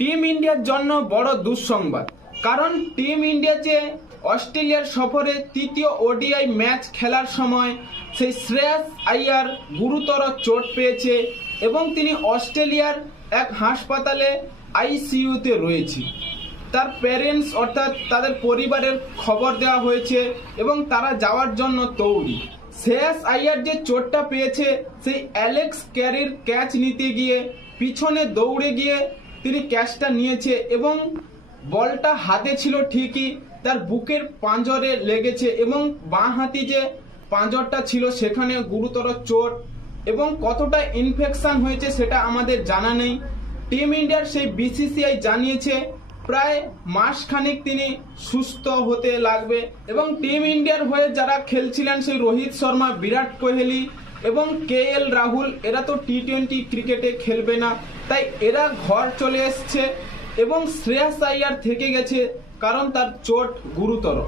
Team ইন্ডিয়ার জন্য বড় দুঃসংবাদ, কারণ টিম ইন্ডিয়া যে অস্ট্রেলিয়ার সফরে তৃতীয় ওডিআই ম্যাচ খেলার সময় সেই শ্রেয়াস আইয়ার গুরুতর চোট পেয়েছে এবং তিনি অস্ট্রেলিয়ার এক হাসপাতালে আইসিইউতে রয়েছে। তার প্যারেন্টস অর্থাৎ তাদের পরিবারের খবর দেওয়া হয়েছে এবং তারা যাওয়ার জন্য তৈরি। শ্রেয়াস আইয়ার যে চোটটা পেয়েছে, সেই অ্যালেক্স ক্যারির ক্যাচ নিতে গিয়ে পিছনে দৌড়ে গিয়ে তিনি ক্যাচটা নিয়েছে এবং বলটা হাতে ছিল ঠিকই, তার বুকের পাঁজরে লেগেছে এবং বাঁ হাতি যে পাঁজরটা ছিল সেখানে গুরুতর চোট এবং কতটা ইনফেকশন হয়েছে সেটা আমাদের জানা নেই। টিম ইন্ডিয়ার সেই বিসিসিআই জানিয়েছে প্রায় মাসখানেক তিনি সুস্থ হতে লাগবে এবং টিম ইন্ডিয়ার হয়ে যারা খেলছিলেন সেই রোহিত শর্মা, বিরাট কোহলি এবং কেএল রাহুল, এরা তো টি-20 ক্রিকেটে খেলবে না, তাই এরা ঘর চলে এসছে এবং শ্রেয়াস আইয়ার থেকে গেছে কারণ তার চোট গুরুতর।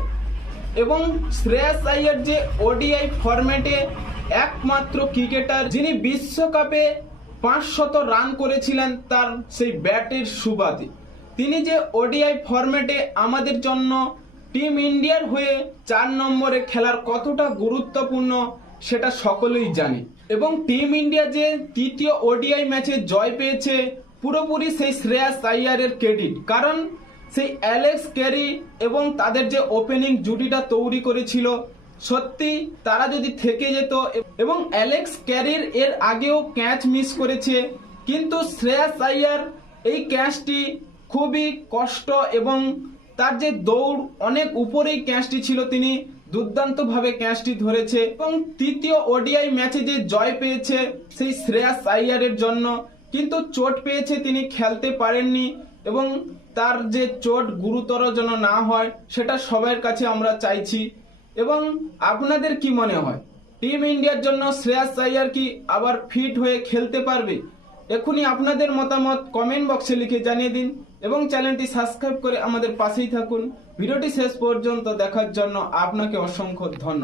এবং শ্রেয়াস আইয়ার যে ওডিআই ফরম্যাটে একমাত্র ক্রিকেটার যিনি বিশ্বকাপে 500 রান করেছিলেন তার সেই ব্যাটের সুবাদে, তিনি যে ওডিআই ফরম্যাটে আমাদের জন্য টিম ইন্ডিয়ার হয়ে 4 নম্বরে খেলার কতটা গুরুত্বপূর্ণ সেটা সকলেই জানে। এবং টিম ইন্ডিয়া যে তৃতীয় ওডিআই ম্যাচে জয় পেয়েছে পুরোপুরি সেই শ্রেয়াস আইয়ারের ক্রেডিট, কারণ সেই অ্যালেক্স ক্যারি এবং তাদের যে ওপেনিং জুটিটা তৈরি করেছিল, সত্যি তারা যদি থেকে যেত। এবং অ্যালেক্স ক্যারির এর আগেও ক্যাচ মিস করেছে, কিন্তু শ্রেয়াস আইয়ার এই ক্যাচটি খুবই কষ্ট এবং তার যে দৌড় অনেক উপরেই ক্যাচটি ছিল, তিনি দুর্দান্তভাবে ক্যাচটি ধরেছে এবং তৃতীয় ওডিআই ম্যাচে যে জয় পেয়েছে সেই শ্রেয়াস আইয়ারের জন্য। কিন্তু চোট পেয়েছে, তিনি খেলতে পারেননি এবং তার যে চোট গুরুতর যেন না হয় সেটা সবার কাছে আমরা চাইছি। এবং আপনাদের কি মনে হয়, টিম ইন্ডিয়ার জন্য শ্রেয়াস আইয়ার কি আবার ফিট হয়ে খেলতে পারবে? এখনই আপনাদের মতামত কমেন্ট বক্সে লিখে জানিয়ে দিন এবং চ্যানেলটি সাবস্ক্রাইব করে আমাদের পাশেই থাকুন। ভিডিওটি শেষ পর্যন্ত দেখার জন্য আপনাকে অসংখ্য ধন্যবাদ।